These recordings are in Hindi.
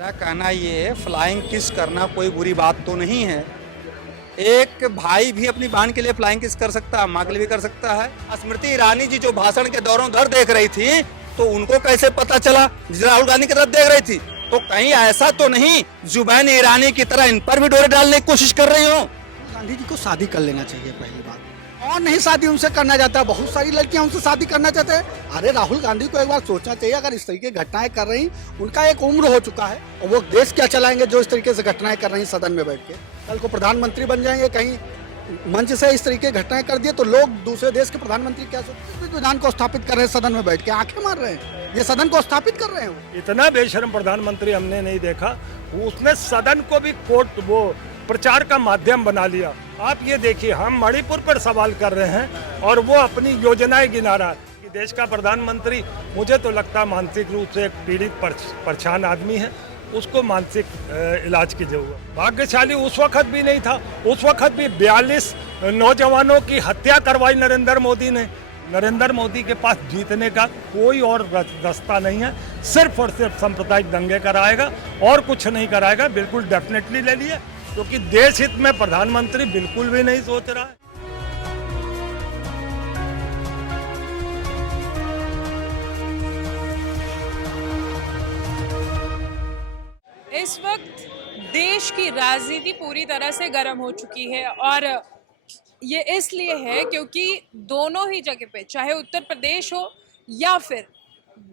मेरा कहना ये है, फ्लाइंग किस करना कोई बुरी बात तो नहीं है। एक भाई भी अपनी बहन के लिए फ्लाइंग किस कर सकता है, माँ के लिए भी कर सकता है। स्मृति ईरानी जी जो भाषण के दौरान उधर देख रही थी, तो उनको कैसे पता चला राहुल गांधी की तरफ देख रही थी? तो कहीं ऐसा तो नहीं जुबैन ईरानी की तरह इन पर भी डोरे डालने की कोशिश कर रही हो? गांधी जी को शादी कर लेना चाहिए पहली बात। और नहीं शादी उनसे करना चाहता है, बहुत सारी लड़कियां उनसे शादी करना चाहते हैं। अरे राहुल गांधी को एक बार सोचना चाहिए, अगर इस तरीके की घटनाएं कर रही, उनका एक उम्र हो चुका है और वो देश क्या चलाएंगे जो इस तरीके से घटनाएं कर रही सदन में बैठ के। कल को प्रधानमंत्री बन जाएंगे, कहीं मंच से इस तरीके की घटनाएं कर दिए तो लोग दूसरे देश के प्रधानमंत्री क्या सोचते? विधान को स्थापित कर रहे हैं, सदन में बैठ के आंखें मार रहे हैं, ये सदन को स्थापित कर रहे हैं। इतना बेशर्म प्रधानमंत्री हमने नहीं देखा। उसने सदन को भी कोर्ट वो प्रचार का माध्यम बना लिया। आप ये देखिए, हम मणिपुर पर सवाल कर रहे हैं और वो अपनी योजनाएं गिना रहा है कि देश का प्रधानमंत्री, मुझे तो लगता है मानसिक रूप से एक पीड़ित परेशान आदमी है, उसको मानसिक इलाज की जरूरत। भाग्यशाली उस वक्त भी नहीं था, उस वक्त भी 42 नौजवानों की हत्या करवाई नरेंद्र मोदी ने। नरेंद्र मोदी के पास जीतने का कोई और रास्ता नहीं है, सिर्फ और सिर्फ सांप्रदायिक दंगे कराएगा और कुछ नहीं कराएगा। बिल्कुल डेफिनेटली ले लिए, क्योंकि देश हित में प्रधानमंत्री बिल्कुल भी नहीं सोच रहा है। इस वक्त देश की राजनीति पूरी तरह से गर्म हो चुकी है और ये इसलिए है क्योंकि दोनों ही जगह पे, चाहे उत्तर प्रदेश हो या फिर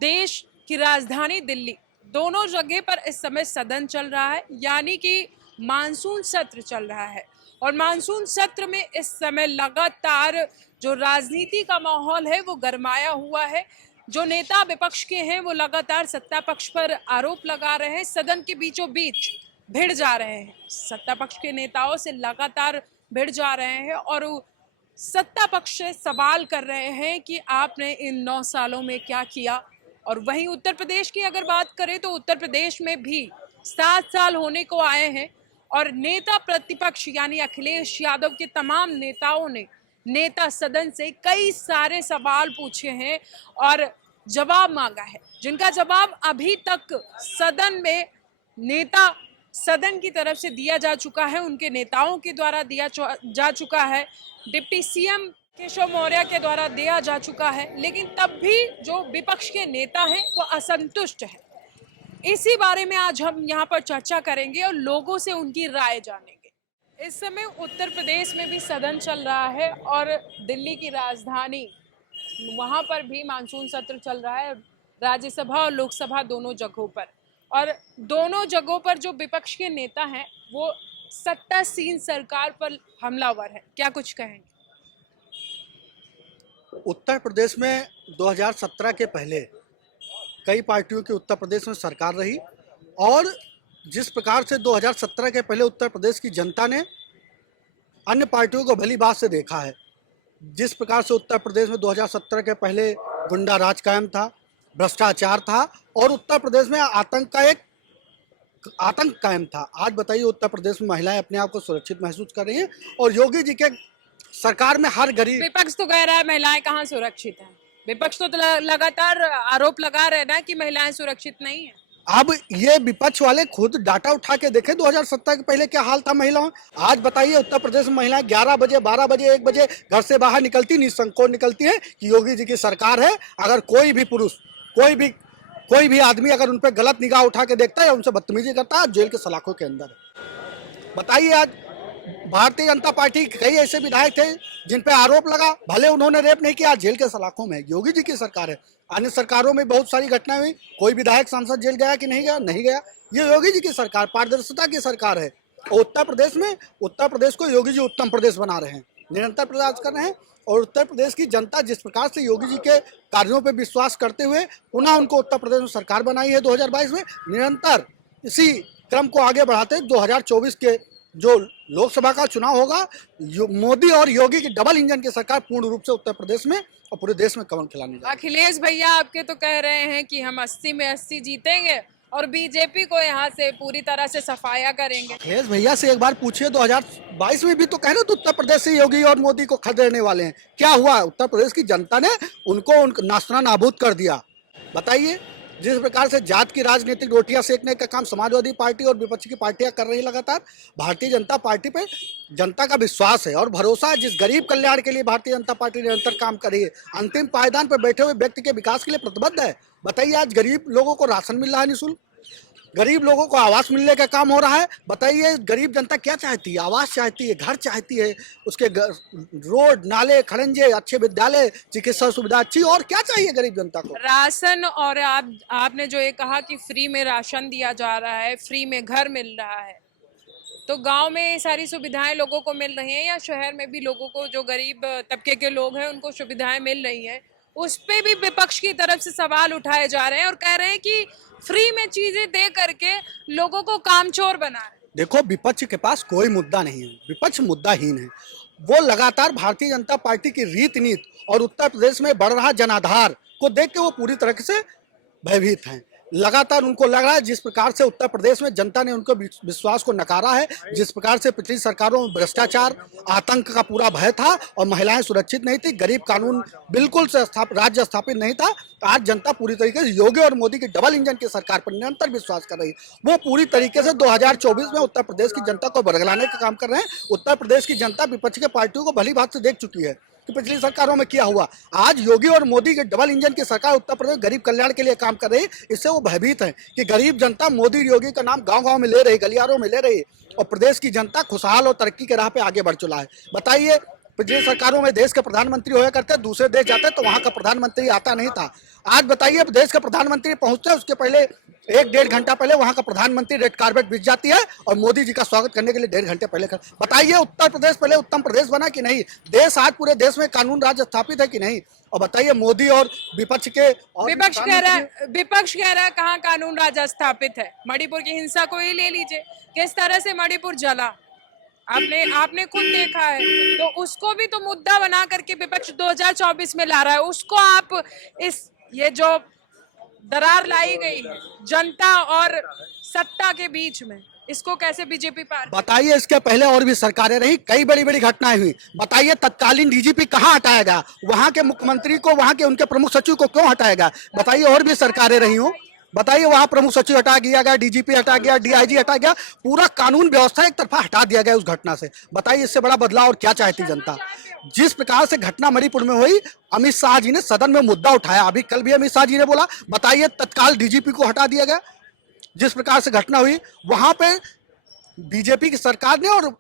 देश की राजधानी दिल्ली, दोनों जगह पर इस समय सदन चल रहा है, यानी कि मानसून सत्र चल रहा है। और मानसून सत्र में इस समय लगातार जो राजनीति का माहौल है वो गरमाया हुआ है। जो नेता विपक्ष के हैं वो लगातार सत्ता पक्ष पर आरोप लगा रहे हैं, सदन के बीचों बीच भिड़ जा रहे हैं, सत्ता पक्ष के नेताओं से लगातार भिड़ जा रहे हैं और सत्ता पक्ष से सवाल कर रहे हैं कि आपने इन 9 सालों में क्या किया। और वहीं उत्तर प्रदेश की अगर बात करें तो उत्तर प्रदेश में भी 7 साल होने को आए हैं और नेता प्रतिपक्ष यानी अखिलेश यादव के तमाम नेताओं ने नेता सदन से कई सारे सवाल पूछे हैं और जवाब मांगा है, जिनका जवाब अभी तक सदन में नेता सदन की तरफ से दिया जा चुका है, उनके नेताओं के द्वारा दिया जा चुका है, डिप्टी सीएम केशव मौर्य के द्वारा दिया जा चुका है। लेकिन तब भी जो विपक्ष के नेता हैं वो असंतुष्ट है। इसी बारे में आज हम यहाँ पर चर्चा करेंगे और लोगों से उनकी राय जानेंगे। इस समय उत्तर प्रदेश में भी सदन चल रहा है और दिल्ली की राजधानी वहाँ पर भी मानसून सत्र चल रहा है, राज्यसभा और लोकसभा दोनों जगहों पर। और दोनों जगहों पर जो विपक्ष के नेता हैं वो सत्तासीन सरकार पर हमलावर है। क्या कुछ कहेंगे? उत्तर प्रदेश में 2017 के पहले कई पार्टियों की उत्तर प्रदेश में सरकार रही और जिस प्रकार से 2017 के पहले उत्तर प्रदेश की जनता ने अन्य पार्टियों को भली बात से देखा है, जिस प्रकार से उत्तर प्रदेश में 2017 के पहले गुंडा राज कायम था, भ्रष्टाचार था और उत्तर प्रदेश में आतंक कायम था। आज बताइए, उत्तर प्रदेश में महिलाएं अपने आप को सुरक्षित महसूस कर रही हैं और योगी जी के सरकार में हर गरीब। विपक्ष तो कह रहा है महिलाएं कहाँ सुरक्षित हैं, विपक्ष तो लगातार आरोप लगा रहे ना कि महिलाएं सुरक्षित नहीं है। अब ये विपक्ष वाले खुद डाटा उठा के देखे 2017 के पहले क्या हाल था महिलाओं। आज बताइए, उत्तर प्रदेश में महिलाएं 11 बजे, 12 बजे, 1 बजे घर से बाहर निकलती, निसंकोच निकलती है कि योगी जी की सरकार है। अगर कोई भी पुरुष, कोई भी आदमी अगर उन पर गलत निगाह उठा के देखता है या उनसे बदतमीजी करता है, जेल के सलाखों के अंदर है। बताइए, आज भारतीय जनता पार्टी के कई ऐसे विधायक थे जिन पे आरोप लगा, भले उन्होंने रेप नहीं किया, जेल के सलाखों में। योगी जी की सरकार है। अन्य सरकारों में बहुत सारी घटनाएं हुई, कोई विधायक सांसद जेल गया कि नहीं गया? नहीं गया। ये योगी जी की सरकार, पारदर्शिता की सरकार है। उत्तर प्रदेश में, उत्तर प्रदेश को योगी जी उत्तम प्रदेश बना रहे हैं, निरंतर प्रयास कर रहे हैं। और उत्तर प्रदेश की जनता जिस प्रकार से योगी जी के कार्यों पर विश्वास करते हुए पुनः उनको उत्तर प्रदेश में सरकार बनाई है 2022 में, निरंतर इसी क्रम को आगे बढ़ाते 2024 के जो लोकसभा का चुनाव होगा, मोदी और योगी की डबल इंजन की सरकार पूर्ण रूप से उत्तर प्रदेश में और पूरे देश में कमल खिलाने जा। अखिलेश भैया आपके तो कह रहे हैं कि हम 80 में 80 जीतेंगे और बीजेपी को यहाँ से पूरी तरह से सफाया करेंगे। अखिलेश भैया से एक बार पूछिए, 2022 में भी तो कह रहे तो उत्तर प्रदेश से योगी और मोदी को खदेड़ने वाले हैं। क्या हुआ? उत्तर प्रदेश की जनता ने उनको नास्ता नाबूद कर दिया। बताइए, जिस प्रकार से जात की राजनीतिक रोटियां सेकने का काम समाजवादी पार्टी और विपक्ष की पार्टियां कर रही लगातार, भारतीय जनता पार्टी पे जनता का विश्वास है और भरोसा है। जिस गरीब कल्याण के लिए भारतीय जनता पार्टी निरंतर काम कर रही है, अंतिम पायदान पर बैठे हुए व्यक्ति के विकास के लिए प्रतिबद्ध है। बताइए, आज गरीब लोगों को राशन मिल रहा है निःशुल्क, गरीब लोगों को आवास मिलने का काम हो रहा है। बताइए, गरीब जनता क्या चाहती है? आवास चाहती है, घर चाहती है, उसके रोड, नाले, खड़ंजे, अच्छे विद्यालय, चिकित्सा सुविधा अच्छी, और क्या चाहिए गरीब जनता को? राशन, और आपने जो ये कहा कि फ्री में राशन दिया जा रहा है, फ्री में घर मिल रहा है, तो गांव में ये सारी सुविधाएं लोगों को मिल रही हैं या शहर में भी लोगों को, जो गरीब तबके के लोग हैं, उनको सुविधाएं मिल रही हैं? उस पे भी विपक्ष की तरफ से सवाल उठाए जा रहे हैं और कह रहे हैं कि फ्री में चीजें दे करके लोगों को कामचोर बना है। देखो, विपक्ष के पास कोई मुद्दा नहीं है, विपक्ष मुद्दाहीन है। वो लगातार भारतीय जनता पार्टी की रीति नीति और उत्तर प्रदेश में बढ़ रहा जनाधार को देख के वो पूरी तरह से भयभीत हैं। लगातार उनको लग रहा है, जिस प्रकार से उत्तर प्रदेश में जनता ने उनको विश्वास को नकारा है, जिस प्रकार से पिछली सरकारों में भ्रष्टाचार, आतंक का पूरा भय था और महिलाएं सुरक्षित नहीं थी, गरीब कानून बिल्कुल से राज्य स्थापित नहीं था, आज जनता पूरी तरीके से योगी और मोदी की डबल इंजन की सरकार पर निरंतर विश्वास कर रही है। वो पूरी तरीके से 2024 में उत्तर प्रदेश की जनता को बरगलाने का काम कर रहे हैं। उत्तर प्रदेश की जनता विपक्ष के पार्टियों को भली भांति से देख चुकी है कि पिछली सरकारों में क्या हुआ। आज योगी और मोदी के डबल इंजन की सरकार उत्तर प्रदेश गरीब कल्याण के लिए काम कर रही है। इससे वो भयभीत है कि गरीब जनता मोदी योगी का नाम गांव-गांव में ले रही, गलियारों में ले रही, और प्रदेश की जनता खुशहाल और तरक्की के राह पे आगे बढ़ चला है। बताइए, पिछली सरकारों में देश के प्रधानमंत्री होया करते, दूसरे देश जाते तो वहां का प्रधानमंत्री आता नहीं था। आज बताइए, देश का प्रधानमंत्री पहुंचते उसके पहले 1-1.5 घंटा पहले वहां का प्रधानमंत्री रेड कार्पेट बिछ जाती है और मोदी जी का स्वागत करने के लिए 1.5 घंटे पहले बताइए, उत्तर प्रदेश पहले उत्तम प्रदेश बना कि नहीं? देश आज पूरे देश में कानून राज स्थापित है कि नहीं? और बताइए, मोदी और विपक्ष के विपक्ष कह रहा है कहाँ कानून राज स्थापित है? मणिपुर की हिंसा को ही ले लीजिए, किस तरह से मणिपुर जला, आपने खुद देखा है। तो उसको भी तो मुद्दा बना करके विपक्ष 2024 में ला रहा है। उसको आप ये जो दरार लाई गई है जनता और सत्ता के बीच में, इसको कैसे बीजेपी पार? बताइए, इसके पहले और भी सरकारें रही, कई बड़ी बड़ी घटनाएं हुई। बताइए, तत्कालीन डीजीपी कहाँ हटाएगा? वहां के मुख्यमंत्री को, वहां के उनके प्रमुख सचिव को क्यों हटाएगा? बताइए, और भी सरकारें रही हूँ, बताइए, वहां प्रमुख सचिव हटा दिया गया, डीजीपी हटा गया, डीआईजी हटा गया, पूरा कानून व्यवस्था एक तरफा हटा दिया गया उस घटना से। बताइए, इससे बड़ा बदलाव और क्या चाहती जनता? जिस प्रकार से घटना मणिपुर में हुई, अमित शाह जी ने सदन में मुद्दा उठाया, अभी कल भी अमित शाह जी ने बोला। बताइए, तत्काल डीजीपी को हटा दिया गया। जिस प्रकार से घटना हुई, वहां पे बीजेपी की सरकार ने और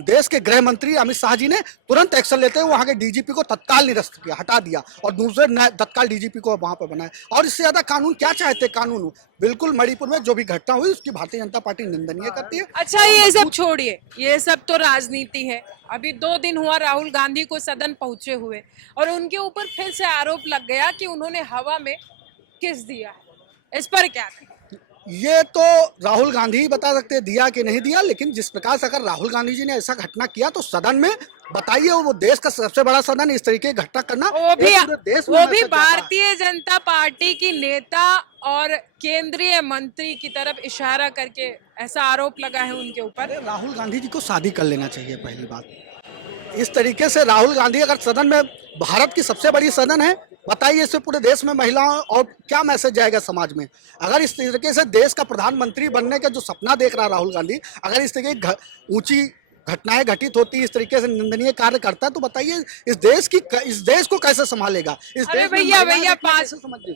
देश के गृह मंत्री अमित शाह जी ने तुरंत एक्शन लेते हुए वहां के डीजीपी को तत्काल निरस्त किया, हटा दिया, और दूसरे तत्काल डीजीपी को वहां पर बनाया। और इससे ज्यादा कानून क्या चाहते? कानून बिल्कुल मणिपुर में जो भी घटना हुई उसकी भारतीय जनता पार्टी निंदनीय करती है। अच्छा, ये सब छोड़िए, ये सब तो राजनीति है। अभी 2 दिन हुआ राहुल गांधी को सदन पहुंचे हुए, और उनके ऊपर फिर से आरोप लग गया कि उन्होंने हवा में किस दिया। इस पर क्या कहें? ये तो राहुल गांधी ही बता सकते दिया कि नहीं दिया, लेकिन जिस प्रकार से अगर राहुल गांधी जी ने ऐसा घटना किया तो सदन में, बताइए, वो देश का सबसे बड़ा सदन, इस तरीके की घटना करना, वो भी भारतीय जनता पार्टी की नेता और केंद्रीय मंत्री की तरफ इशारा करके ऐसा आरोप लगा है उनके ऊपर। राहुल गांधी जी को शादी कर लेना चाहिए पहली बात। इस तरीके से राहुल गांधी अगर सदन में, भारत की सबसे बड़ी सदन है, बताइए, इससे पूरे देश में महिलाओं और क्या मैसेज जाएगा समाज में? अगर इस तरीके से देश का प्रधानमंत्री बनने का जो सपना देख रहा राहुल गांधी, अगर इस तरीके की ऊंची घटनाएं घटित होती, इस तरीके से निंदनीय कार्य करता है, तो बताइए इस देश को कैसे संभालेगा? अरे भैया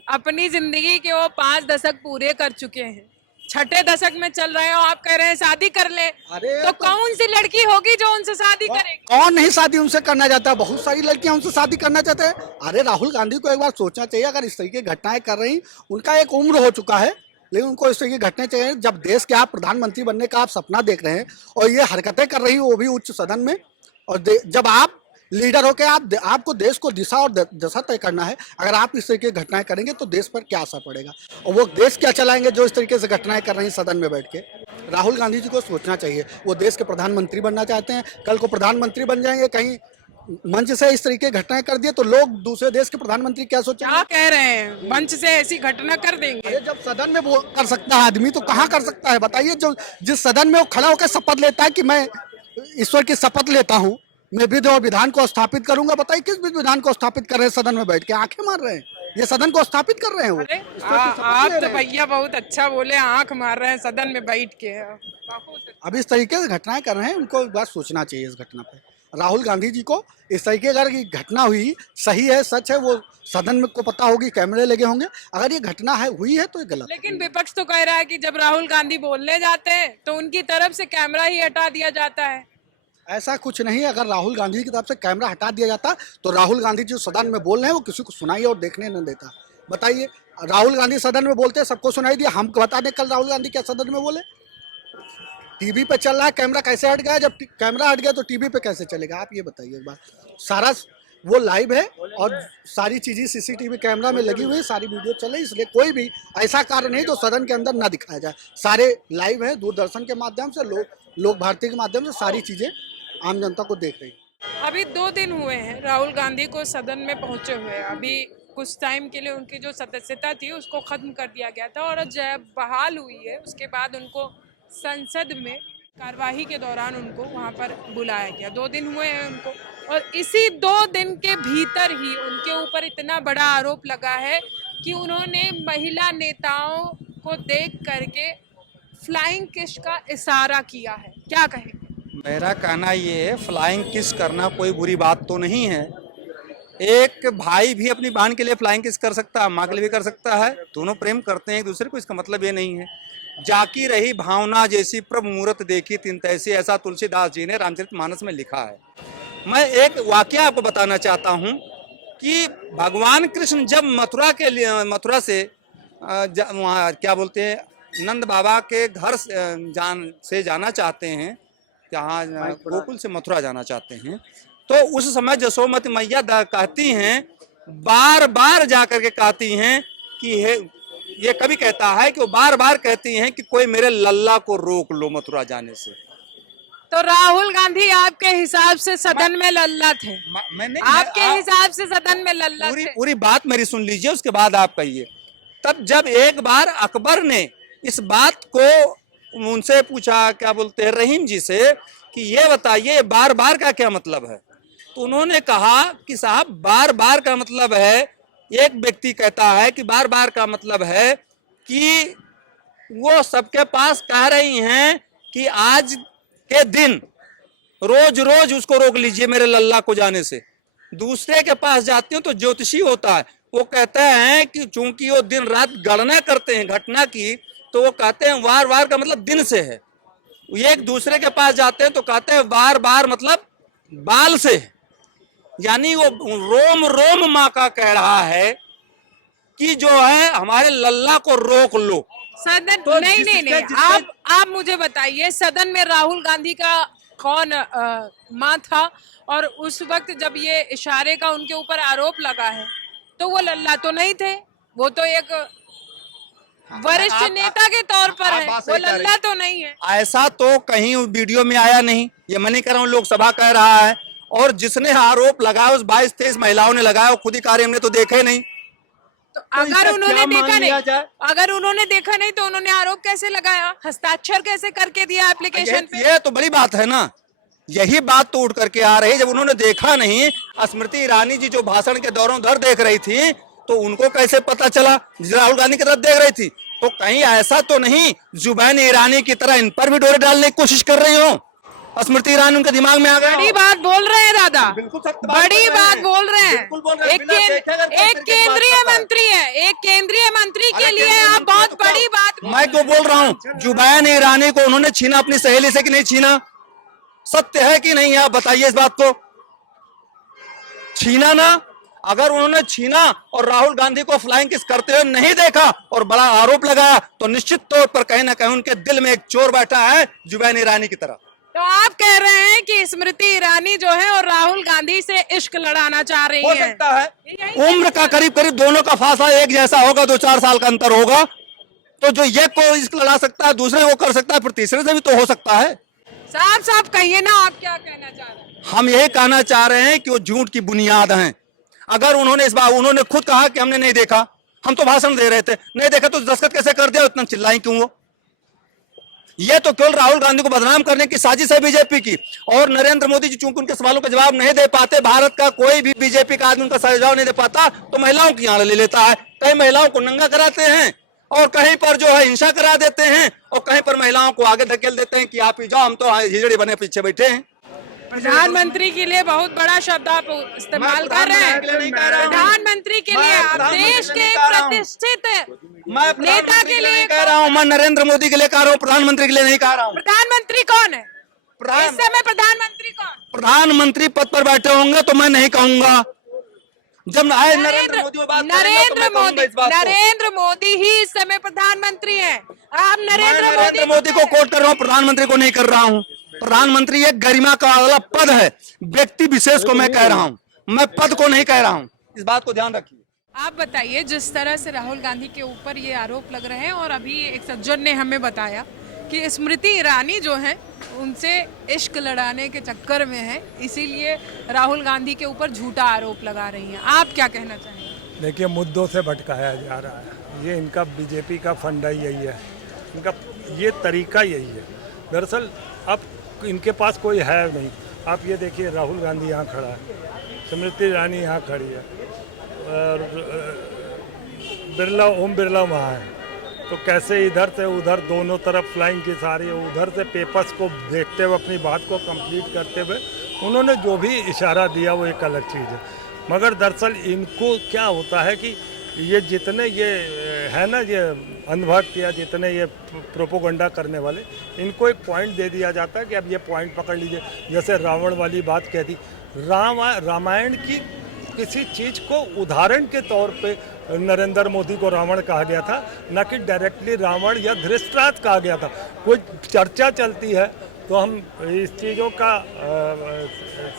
अपनी जिंदगी के वो 5 दशक पूरे कर चुके हैं, 6ठे दशक में चल रहे हो, आप कह रहे हैं शादी कर ले। तो कौन सी लड़की होगी जो उनसे शादी करेगी? कौन नहीं शादी उनसे करना चाहता है? बहुत सारी लड़कियां उनसे शादी करना चाहते हैं। अरे राहुल गांधी को एक बार सोचना चाहिए, अगर इस तरीके की घटनाएं कर रही, उनका एक उम्र हो चुका है, लेकिन उनको इस तरीके की घटनाएं चाहिए। जब देश के आप प्रधानमंत्री बनने का आप सपना देख रहे हैं और ये हरकतें कर रही, वो भी उच्च सदन में, और जब आप लीडर होकर आपको देश को दिशा और दशा तय करना है, अगर आप इस तरीके की घटनाएं करेंगे तो देश पर क्या असर पड़ेगा, और वो देश क्या चलाएंगे जो इस तरीके से घटनाएं कर रही हैं सदन में बैठ के? राहुल गांधी जी को सोचना चाहिए, वो देश के प्रधानमंत्री बनना चाहते हैं, कल को प्रधानमंत्री बन जाएंगे, कहीं मंच से इस तरीके की घटनाएं कर दिए तो लोग दूसरे देश के प्रधानमंत्री क्या सोचेंगे? क्या कह रहे हैं, मंच से ऐसी घटना कर देंगे? जब सदन में वो कर सकता है आदमी, तो कहाँ कर सकता है? बताइए, जो जिस सदन में वो खड़ा होकर शपथ लेता है कि मैं ईश्वर की शपथ लेता हूँ, मैं विधि और विधान को स्थापित करूंगा, बताइए किस विधान को स्थापित कर रहे हैं सदन में बैठ के? आंखें मार रहे हैं। ये सदन को स्थापित कर रहे हैं वो। अरे इस पर तो शपथ आप ले तो रहे हैं। भैया बहुत अच्छा बोले, आंख मार रहे हैं सदन में बैठ के। बहुत अब इस तरीके से घटनाएं कर रहे हैं, उनको एक बात सोचना चाहिए इस घटना पे। राहुल गांधी जी को इस तरीके अगर ये घटना हुई, सही है, सच है, वो सदन में को पता होगी, कैमरे लगे होंगे, अगर ये घटना है हुई है तो ये गलत है। लेकिन विपक्ष तो कह रहा है कि जब राहुल गांधी बोलने जाते हैं तो उनकी तरफ से कैमरा ही हटा दिया जाता है। ऐसा कुछ नहीं। अगर राहुल गांधी की तरफ से कैमरा हटा दिया जाता तो राहुल गांधी जो सदन में बोल रहे हैं वो किसी को सुनाई और देखने न देता। बताइए, राहुल गांधी सदन में बोलते हैं, सबको सुनाई दिया। हम बता दें कल राहुल गांधी क्या सदन में बोले? टीवी पे चल रहा है, कैमरा कैसे हट गया? जब कैमरा हट गया तो टीवी पे कैसे चलेगा? आप ये बताइए एक बार। सारा वो लाइव है और सारी चीजें सीसीटीवी कैमरा में लगी हुई, सारी वीडियो चल रही, इसलिए कोई भी ऐसा कार्य नहीं जो सदन के अंदर ना दिखाया जाए। सारे लाइव है, दूरदर्शन के माध्यम से, लोक भारती के माध्यम से सारी चीजें आम जनता को देख रही है। अभी 2 दिन हुए हैं राहुल गांधी को सदन में पहुंचे हुए। अभी कुछ टाइम के लिए उनकी जो सदस्यता थी उसको खत्म कर दिया गया था और जब बहाल हुई है उसके बाद उनको संसद में कार्यवाही के दौरान उनको वहां पर बुलाया गया। 2 दिन हुए हैं उनको, और इसी 2 दिन के भीतर ही उनके ऊपर इतना बड़ा आरोप लगा है कि उन्होंने महिला नेताओं को देख करके फ्लाइंग किस का इशारा किया है। क्या कहेंगे? मेरा कहना ये है, फ्लाइंग किस करना कोई बुरी बात तो नहीं है। एक भाई भी अपनी बहन के लिए फ्लाइंग किस कर सकता है, माँ के लिए भी कर सकता है। दोनों प्रेम करते हैं एक दूसरे को, इसका मतलब ये नहीं है। जाकी रही भावना जैसी प्रभु मूरत देखी तिन तैसी, ऐसा तुलसीदास जी ने रामचरितमानस में लिखा है। मैं एक वाकया आपको बताना चाहता हूँ कि भगवान कृष्ण जब मथुरा से वहाँ क्या बोलते हैं, नंद बाबा के घर से जाना चाहते हैं, जहाँ गोकुल से मथुरा जाना चाहते हैं, तो उस समय जसोमती मैया कहती हैं, बार बार जाकर के कहती हैं कि ये कभी कहता है कि वो बार बार कहती हैं कि कोई मेरे लल्ला को रोक लो मथुरा जाने से। तो राहुल गांधी आपके हिसाब से सदन में लल्ला थे? आपके हिसाब से सदन में लल्ला थे? पूरी बात मेरी सुन लीजिए, उसके बाद आप कहिए। तब जब एक बार अकबर ने इस बात को उनसे पूछा, क्या बोलते हैं, रहीम जी से, कि ये बताइए बार बार का क्या मतलब है, तो उन्होंने कहा कि साहब बार बार का मतलब है, एक व्यक्ति कहता है कि बार बार का मतलब है कि वो सबके पास कह रही हैं कि आज के दिन रोज रोज उसको रोक लीजिए मेरे लल्ला को जाने से। दूसरे के पास जाती हूँ तो ज्योतिषी होता है, वो कहते हैं कि चूंकि वो दिन रात गणना करते हैं घटना की, तो वो कहते हैं वार वार का मतलब दिन से है। एक दूसरे के पास जाते हैं तो कहते हैं बार बार मतलब बाल से है। यानी वो रोम रोम माँ का कह रहा है कि जो है हमारे लल्ला को रोक लो। सदन तो नहीं, आप मुझे बताइए, सदन में राहुल गांधी का कौन माँ था? और उस वक्त जब ये इशारे का उनके ऊपर आरोप लगा है तो वो लल्ला तो नहीं थे, वो तो एक वरिष्ठ नेता के तौर पर है, वो लल्ला तो नहीं है। ऐसा तो कहीं वीडियो में आया नहीं, ये मैं नहीं कह रहा हूँ, लोकसभा कह रहा है। और जिसने आरोप लगाया उस 22-23 महिलाओं ने लगाया, खुद ही कार्य हमने तो देखे नहीं। तो अगर उन्होंने देखा नहीं, अगर उन्होंने देखा नहीं तो उन्होंने आरोप कैसे लगाया, हस्ताक्षर कैसे करके दिया एप्लीकेशन पे? ये तो बड़ी बात है ना, यही बात तो उठ करके आ रही है। जब उन्होंने देखा नहीं, स्मृति ईरानी जी जो भाषण के दौरान उधर देख रही थी, तो उनको कैसे पता चला? राहुल गांधी की तरफ देख रही थी, तो कहीं ऐसा तो नहीं जुबैन ईरानी की तरह इन पर भी डोरे डालने की कोशिश कर रही हो? स्मृति ईरानी उनके दिमाग में आ गया। बड़ी बात बोल रहे हैं दादा, बड़ी बात बोल रहे हैं। एक केंद्रीय मंत्री है, एक केंद्रीय मंत्री के लिए आप बहुत बड़ी बात। मैं क्यों बोल रहा हूँ, जुबैन ईरानी को उन्होंने छीना अपनी सहेली से कि नहीं छीना? सत्य है कि नहीं है? आप बताइए इस बात को। छीना ना? अगर उन्होंने छीना और राहुल गांधी को फ्लाइंग किस करते हुए नहीं देखा और बड़ा आरोप लगाया, तो निश्चित तौर पर कहीं ना कहीं उनके दिल में एक चोर बैठा है जुबैन ईरानी की तरह। तो आप कह रहे हैं कि स्मृति ईरानी जो है और राहुल गांधी से इश्क लड़ाना चाह रही हो है? सकता है। उम्र का करीब करीब दोनों का फासला एक जैसा होगा, 2-4 साल का अंतर होगा, तो जो ये को इश्क लड़ा सकता है दूसरे को कर सकता है, फिर तीसरे से भी तो हो सकता है। साफ साफ कहिए ना, आप क्या कहना चाह रहे हैं? हम यही कहना चाह रहे हैं कि वो झूठ की बुनियाद हैं। अगर उन्होंने इस बार उन्होंने खुद कहा कि हमने नहीं देखा, हम तो भाषण दे रहे थे, नहीं देखा तो दस्तखत कैसे कर दिया? उतना चिल्लाई क्यों वो? ये तो केवल राहुल गांधी को बदनाम करने की साजिश है बीजेपी की। और नरेंद्र मोदी जी चूंकि उनके सवालों का जवाब नहीं दे पाते, भारत का कोई भी बीजेपी का आदमी उनका जवाब नहीं दे पाता, तो महिलाओं की आड़ ले लेता है। कई महिलाओं को नंगा कराते हैं और कहीं पर जो है हिंसा करा देते हैं और कहीं पर महिलाओं को आगे धकेल देते हैं कि आप ही जाओ, हम तो हिजड़े बने पीछे बैठे हैं। प्रधानमंत्री के लिए बहुत बड़ा शब्द आप इस्तेमाल कर रहे हैं। प्रधानमंत्री के लिए, आप देश के प्रतिष्ठित नेता के लिए कह रहा हूँ, मैं नरेंद्र मोदी के लिए कह रहा हूँ, प्रधानमंत्री के लिए नहीं कह रहा हूँ। प्रधानमंत्री कौन है इस समय? प्रधानमंत्री कौन? प्रधानमंत्री पद पर बैठे होंगे तो मैं नहीं कहूंगा। जब आए नरेंद्र मोदी ही इस समय प्रधानमंत्री हैं। आप नरेंद्र मोदी को कोट कर रहा हूँ, प्रधानमंत्री को नहीं कर रहा हूँ। प्रधानमंत्री एक गरिमा का वाला पद है, व्यक्ति विशेष को मैं कह रहा हूँ, मैं पद को नहीं कह रहा हूँ। इस बात को ध्यान रखिए। आप बताइए, जिस तरह से राहुल गांधी के ऊपर ये आरोप लग रहे हैं और अभी एक सज्जन ने हमें बताया कि स्मृति ईरानी जो है उनसे इश्क लड़ाने के चक्कर में है, इसीलिए राहुल गांधी के ऊपर झूठा आरोप लगा रही हैं। आप क्या कहना चाहेंगे? देखिए, मुद्दों से भटकाया जा रहा है। ये इनका बीजेपी का फंडा यही है, इनका ये तरीका यही है। दरअसल अब इनके पास कोई है नहीं। आप ये देखिए, राहुल गांधी यहाँ खड़ा है, स्मृति ईरानी यहाँ खड़ी है और ओम बिरला वहाँ है। तो कैसे इधर से उधर दोनों तरफ फ्लाइंग किस आ रही है, उधर से पेपर्स को देखते हुए अपनी बात को कंप्लीट करते हुए उन्होंने जो भी इशारा दिया वो एक अलग चीज़ है। मगर दरअसल इनको क्या होता है कि ये जितने ये है ना, ये अंधभक्त या जितने ये प्रोपोगंडा करने वाले, इनको एक पॉइंट दे दिया जाता है कि अब ये पॉइंट पकड़ लीजिए। जैसे रावण वाली बात कह दी, रामायण की किसी चीज़ को उदाहरण के तौर पे नरेंद्र मोदी को रावण कहा गया था, न कि डायरेक्टली रावण या धृतराष्ट्र कहा गया था। कोई चर्चा चलती है तो हम इस चीज़ों का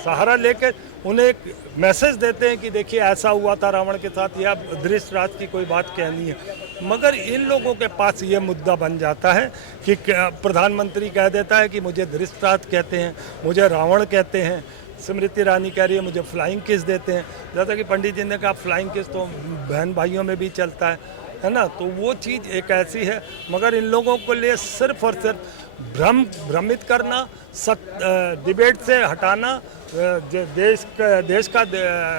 सहारा लेकर उन्हें एक मैसेज देते हैं कि देखिए ऐसा हुआ था रावण के साथ, या धृतराष्ट्र की कोई बात कहनी है। मगर इन लोगों के पास ये मुद्दा बन जाता है कि प्रधानमंत्री कह देता है कि मुझे धृतराष्ट्र कहते हैं, मुझे रावण कहते हैं, स्मृति ईरानी कह रही है मुझे फ्लाइंग किस देते हैं। जैसा कि पंडित जी ने कहा, फ्लाइंग किस तो बहन भाइयों में भी चलता है ना। तो वो चीज़ एक ऐसी है। मगर इन लोगों को लिए सिर्फ और सिर्फ भ्रमित करना, डिबेट से हटाना, देश का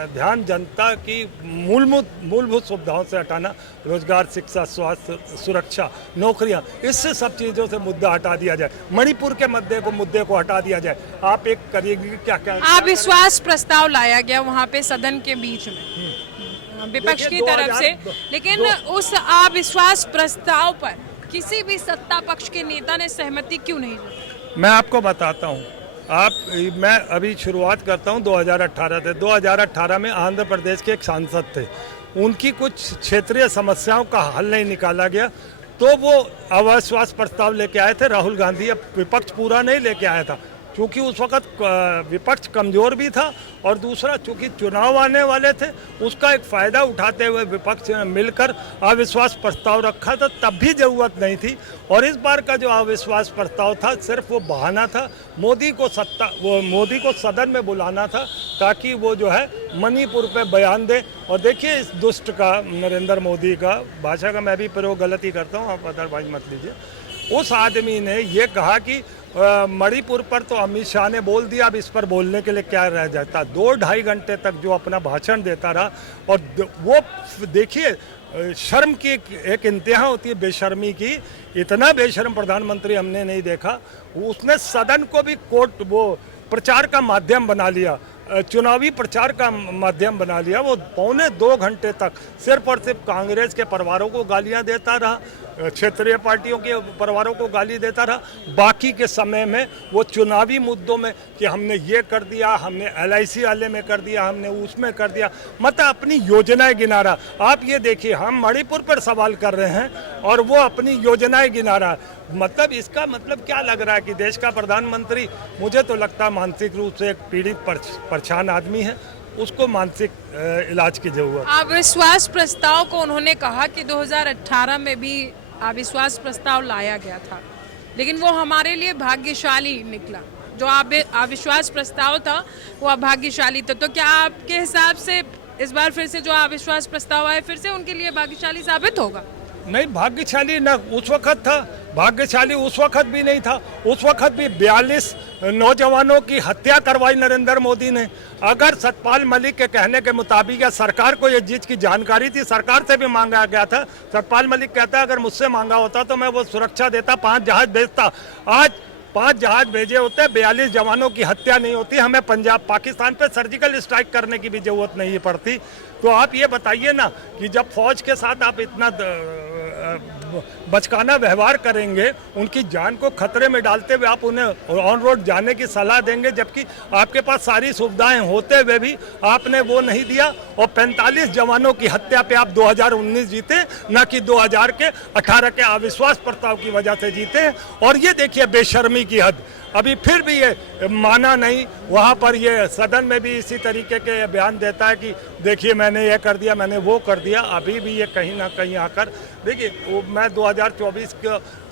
ध्यान जनता की मूलभूत सुविधाओं से हटाना, रोजगार, शिक्षा, स्वास्थ्य, सुरक्षा, नौकरियां, इससे सब चीज़ों से मुद्दा हटा दिया जाए। मणिपुर के मुद्दे को हटा दिया जाए। आप एक करिएगी क्या क्या अविश्वास प्रस्ताव लाया गया वहाँ पे सदन के बीच में विपक्ष की तरफ से, लेकिन उस अविश्वास प्रस्ताव पर किसी भी सत्ता पक्ष के नेता ने सहमति क्यों नहीं दी? मैं आपको बताता हूँ। मैं अभी शुरुआत करता हूँ 2018 से। 2018 में आंध्र प्रदेश के एक सांसद थे, उनकी कुछ क्षेत्रीय समस्याओं का हल नहीं निकाला गया तो वो अविश्वास प्रस्ताव लेके आए थे। राहुल गांधी, अब विपक्ष पूरा नहीं लेके आया था क्योंकि उस वक्त विपक्ष कमज़ोर भी था, और दूसरा चूँकि चुनाव आने वाले थे, उसका एक फ़ायदा उठाते हुए विपक्ष ने मिलकर अविश्वास प्रस्ताव रखा था। तब भी ज़रूरत नहीं थी। और इस बार का जो अविश्वास प्रस्ताव था सिर्फ वो बहाना था, मोदी को सदन में बुलाना था ताकि वो जो है मणिपुर पे बयान दे। और देखिए, इस दुष्ट का, नरेंद्र मोदी का, भाषा का मैं भी प्रयोग गलत ही करता हूँ, आप अदरवाइज मत लीजिए। उस आदमी ने ये कहा कि मणिपुर पर तो अमित शाह ने बोल दिया, अब इस पर बोलने के लिए क्या रह जाता। 2-2.5 घंटे तक जो अपना भाषण देता रहा। और वो देखिए, शर्म की एक इंतहा होती है, बेशर्मी की। इतना बेशर्म प्रधानमंत्री हमने नहीं देखा। उसने सदन को भी वो प्रचार का माध्यम बना लिया, चुनावी प्रचार का माध्यम बना लिया। वो 2.25 घंटे तक सिर्फ और सिर्फ कांग्रेस के परिवारों को गालियां देता रहा, क्षेत्रीय पार्टियों के परिवारों को गाली देता रहा। बाकी के समय में वो चुनावी मुद्दों में कि हमने ये कर दिया, हमने LIC वाले में कर दिया, हमने उसमें कर दिया, मतलब अपनी योजनाएं गिना रहा। आप ये देखिए, हम मणिपुर पर सवाल कर रहे हैं और वो अपनी योजनाएं गिना रहा है। मतलब इसका मतलब क्या लग रहा है कि देश का प्रधानमंत्री, मुझे तो लगता है मानसिक रूप से एक पीड़ित परेशान आदमी है, उसको मानसिक इलाज की जरूरत। अविश्वास प्रस्ताव को उन्होंने कहा कि 2018 में भी अविश्वास प्रस्ताव लाया गया था, लेकिन वो हमारे लिए भाग्यशाली निकला। जो अविश्वास प्रस्ताव था वो अभाग्यशाली था। तो क्या आपके हिसाब से इस बार फिर से जो अविश्वास प्रस्ताव आए फिर से उनके लिए भाग्यशाली साबित होगा? नहीं, भाग्यशाली न उस वक्त था भाग्यशाली उस वक्त भी नहीं था। उस वक्त भी 42 नौजवानों की हत्या करवाई नरेंद्र मोदी ने। अगर सतपाल मलिक के कहने के मुताबिक या सरकार को ये चीज की जानकारी थी, सरकार से भी मांगा गया था। सतपाल मलिक कहता है अगर मुझसे मांगा होता तो मैं वो सुरक्षा देता, 5 जहाज भेजता। आज 5 जहाज भेजे होते, 42 जवानों की हत्या नहीं होती, हमें पंजाब पाकिस्तान पे सर्जिकल स्ट्राइक करने की भी जरूरत नहीं पड़ती। तो आप ये बताइए ना कि जब फौज के साथ आप इतना बचकाना व्यवहार करेंगे, उनकी जान को खतरे में डालते हुए आप उन्हें ऑन रोड जाने की सलाह देंगे, जबकि आपके पास सारी सुविधाएं होते हुए भी आपने वो नहीं दिया। और 45 जवानों की हत्या पे आप 2019 जीते, न कि 2018 के अविश्वास प्रस्ताव की वजह से जीते। और ये देखिए बेशर्मी की हद, अभी फिर भी ये माना नहीं। वहाँ पर ये सदन में भी इसी तरीके के बयान देता है कि देखिए मैंने ये कर दिया, मैंने वो कर दिया। अभी भी ये कहीं ना कहीं आकर देखिए, मैं 2024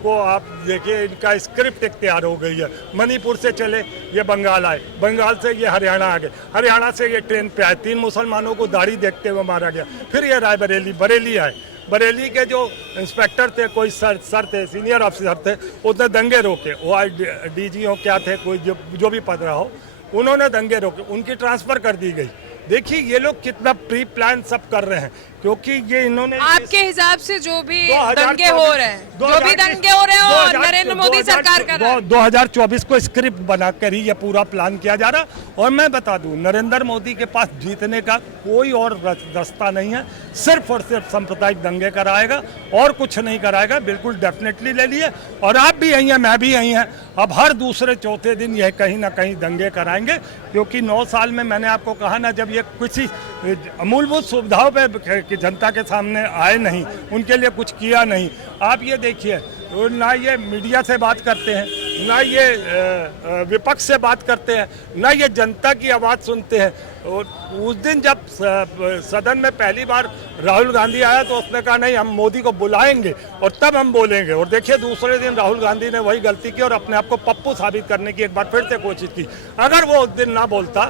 को आप देखिए इनका स्क्रिप्ट एक तैयार हो गई है। मणिपुर से चले ये बंगाल आए, बंगाल से ये हरियाणा आ गए, हरियाणा से ये ट्रेन पे आए, 3 मुसलमानों को दाढ़ी देखते हुए मारा गया। फिर ये रायबरेली, बरेली आए, बरेली के जो इंस्पेक्टर थे, कोई सर थे, सीनियर ऑफिसर थे, उसने दंगे रोके। वो डीजी हो क्या थे, कोई जो भी पद रहा हो, उन्होंने दंगे रोके, उनकी ट्रांसफर कर दी गई। देखिए ये लोग कितना प्री प्लान सब कर रहे हैं, क्योंकि ये इन्होंने आपके हिसाब से जो भी दंगे हो रहे हैं, जो भी दंगे हो रहे हैं और नरेंद्र मोदी सरकार कर रहा है, 2024 को स्क्रिप्ट बनाकर ही ये पूरा प्लान किया जा रहा। और मैं बता दूं, नरेंद्र मोदी के पास जीतने का कोई और रास्ता नहीं है, सिर्फ और सिर्फ सांप्रदायिक दंगे कराएगा और कुछ नहीं कराएगा। बिल्कुल डेफिनेटली ले लिए, और आप भी यही हैं, मैं भी यही हैं। अब हर दूसरे चौथे दिन यह कहीं ना कहीं दंगे कराएंगे, क्योंकि 9 साल में मैंने आपको कहा ना, जब ये किसी मूलभूत सुविधाओं पे जनता के सामने आए नहीं, उनके लिए कुछ किया नहीं। आप ये देखिए, ना ये मीडिया से बात करते हैं, ना ये विपक्ष से बात करते हैं, ना ये जनता की आवाज़ सुनते हैं। और उस दिन जब सदन में पहली बार राहुल गांधी आया तो उसने कहा नहीं, हम मोदी को बुलाएंगे और तब हम बोलेंगे। और देखिए दूसरे दिन राहुल गांधी ने वही गलती की और अपने आप को पप्पू साबित करने की एक बार फिर से कोशिश की। अगर वो उस दिन ना बोलता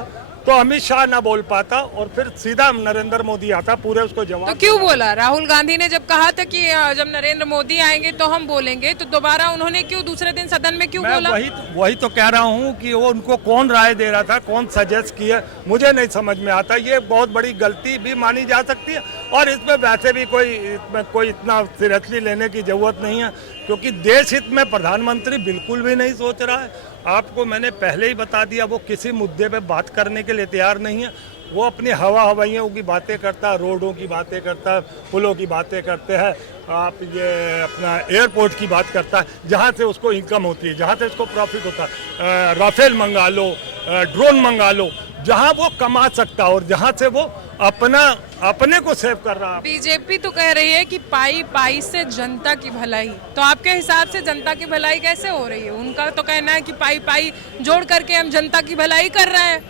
तो अमित शाह ना बोल पाता और फिर सीधा नरेंद्र मोदी आता, पूरे उसको जवाब। तो क्यों बोला? राहुल गांधी ने जब कहा था कि जब नरेंद्र मोदी आएंगे तो हम बोलेंगे, तो दोबारा उन्होंने क्यों दूसरे दिन सदन में क्यों बोला? वही तो कह रहा हूँ कि वो उनको कौन राय दे रहा था, कौन सजेस्ट किया, मुझे नहीं समझ में आता। ये बहुत बड़ी गलती भी मानी जा सकती है, और इसमें वैसे भी कोई इतना सीरियसली लेने की जरूरत नहीं है, क्योंकि देश हित में प्रधानमंत्री बिल्कुल भी नहीं सोच रहा है। आपको मैंने पहले ही बता दिया, वो किसी मुद्दे पे बात करने के लिए तैयार नहीं है। वो अपनी हवाइयों की बातें करता है, रोडों की बातें करता है, पुलों की बातें करते हैं, आप ये अपना एयरपोर्ट की बात करता है, जहाँ से उसको इनकम होती है, जहाँ से उसको प्रॉफिट होता है। राफेल मंगा लो, ड्रोन मंगा लो, जहाँ वो कमा सकता है और जहाँ से वो अपने को सेव कर रहा है। बीजेपी तो कह रही है कि पाई पाई से जनता की भलाई, तो आपके हिसाब से जनता की भलाई कैसे हो रही है? उनका तो कहना है कि पाई पाई जोड़ करके हम जनता की भलाई कर रहे हैं।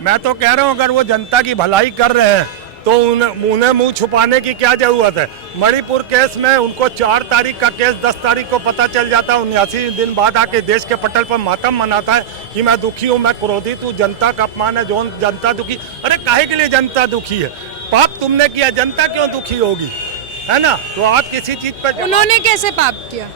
मैं तो कह रहा हूँ अगर वो जनता की भलाई कर रहे हैं तो उन्हें मुंह छुपाने की क्या जरूरत है? मणिपुर केस में उनको 4 तारीख का केस 10 तारीख को पता चल जाता है, 79 दिन बाद आके देश के पटल पर मातम मनाता है कि मैं दुखी हूँ, मैं क्रोधित हूँ, जनता का अपमान है, जो जनता दुखी। अरे काहे के लिए जनता दुखी है? पाप तुमने किया, जनता क्यों दुखी होगी, है ना? तो आप किसी चीज पर, उन्होंने कैसे पाप किया?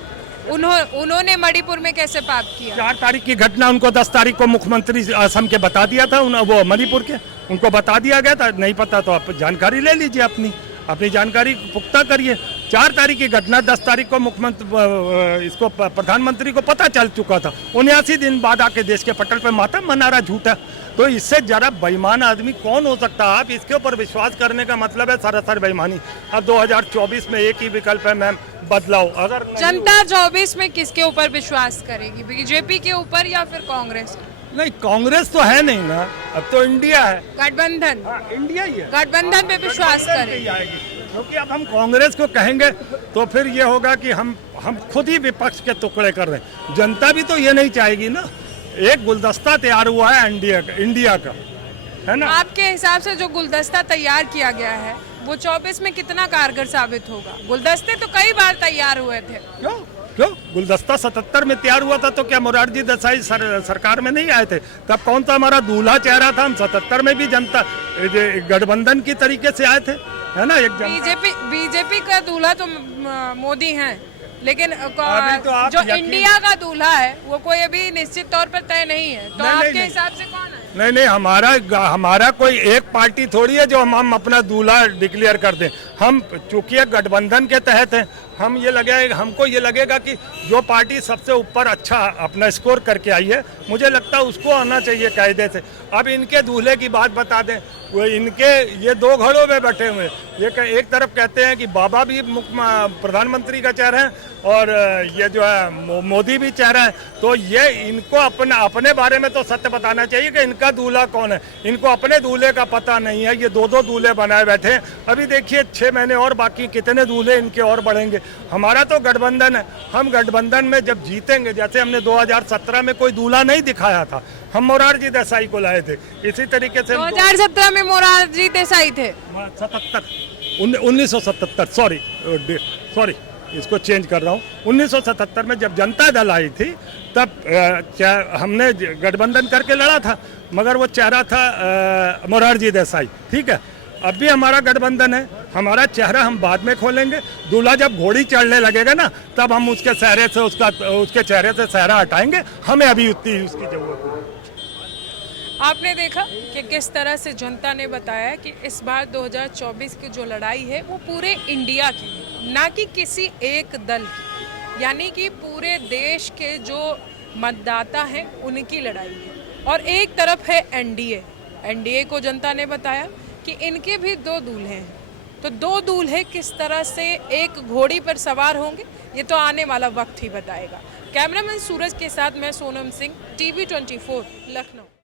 उन्होंने मणिपुर में कैसे पाप किया? 4 तारीख की घटना उनको 10 तारीख को मुख्यमंत्री असम के बता दिया था, वो मणिपुर के उनको बता दिया गया था। नहीं पता तो आप जानकारी ले लीजिए, अपनी जानकारी पुख्ता करिए। 4 तारीख की घटना 10 तारीख को मुख्यमंत्री इसको प्रधानमंत्री को पता चल चुका था, 79 दिन बाद आके देश के पटल पे मातम मना रहा झूठा। तो इससे जरा बेईमान आदमी कौन हो सकता है? आप इसके ऊपर विश्वास करने का मतलब है सरासर बेईमानी। अब 2024 में एक ही विकल्प है मैम, बदलाव। अगर जनता 24 में किसके ऊपर विश्वास करेगी? बीजेपी के ऊपर या फिर कांग्रेस? नहीं, कांग्रेस तो है नहीं ना, अब तो इंडिया है, गठबंधन। इंडिया ही है, गठबंधन पे विश्वास करें, क्योंकि अब हम कांग्रेस को कहेंगे तो फिर ये होगा कि हम खुद ही विपक्ष के टुकड़े कर रहे हैं। जनता भी तो ये नहीं चाहेगी ना। एक गुलदस्ता तैयार हुआ है इंडिया का, है ना? आपके हिसाब से जो गुलदस्ता तैयार किया गया है वो 24 में कितना कारगर साबित होगा? गुलदस्ते तो कई बार तैयार हुए थे। क्यों गुलदस्ता 77 में तैयार हुआ था, तो क्या मोरारजी देसाई सरकार में नहीं आए थे? तब कौन सा हमारा दूल्हा चेहरा था? हम 77 में भी जनता गठबंधन की तरीके से आए थे, है ना? एक बीजेपी का दूल्हा तो मोदी हैं। लेकिन अभी तो आप जो यकीन- इंडिया का दूल्हा है वो कोई अभी निश्चित तौर पर तय नहीं है, तो नहीं, आपके नहीं। हिसाब से कौन है? नहीं नहीं, हमारा कोई एक पार्टी थोड़ी है जो हम अपना दूल्हा डिक्लेयर कर दें। हम चूंकि एक गठबंधन के तहत हैं, हमको ये लगेगा कि जो पार्टी सबसे ऊपर अच्छा अपना स्कोर करके आई है, मुझे लगता है उसको आना चाहिए कायदे से। अब इनके दूल्हे की बात बता दें, वो इनके ये दो घड़ों में बैठे हुए हैं। एक तरफ कहते हैं कि बाबा भी प्रधानमंत्री का चेहरा है और ये जो है मोदी भी चेहरा है, तो ये इनको अपने बारे में तो सत्य बताना चाहिए कि इनका दूल्हा कौन है। इनको अपने दूल्हे का पता नहीं है, ये दो दूल्हे बनाए बैठे हैं। अभी देखिए 6 महीने और बाकी, कितने दूल्हे इनके और बढ़ेंगे। हमारा तो गठबंधन है, हम गठबंधन में जब जीतेंगे, जैसे हमने 2017 में कोई दूल्हा नहीं दिखाया था, हम मोरारजी देसाई को लाए थे। इसी तरीके से 2017 में मोरारजी देसाई थे। 1977 सॉरी इसको चेंज कर रहा हूँ। 1977 में जब जनता दल आई थी तब हमने गठबंधन करके लड़ा था, मगर वो चेहरा था मोरारजी देसाई। ठीक है, अब भी हमारा गठबंधन है, हमारा चेहरा हम बाद में खोलेंगे। दूल्हा जब घोड़ी चढ़ने लगेगा ना, तब हम उसके चेहरे से सहरा हटाएंगे। हमें अभी उतनी उसकी जरूरत नहीं। आपने देखा कि किस तरह से जनता ने बताया कि इस बार 2024 की जो लड़ाई है वो पूरे इंडिया की है, ना कि किसी एक दल की। यानी कि पूरे देश के जो मतदाता हैं उनकी लड़ाई है। और एक तरफ है एनडीए को जनता ने बताया कि इनके भी 2 दूल्हे हैं। तो 2 दूल्हे किस तरह से एक घोड़ी पर सवार होंगे, ये तो आने वाला वक्त ही बताएगा। कैमरामैन सूरज के साथ मैं सोनम सिंह, TV 24 लखनऊ।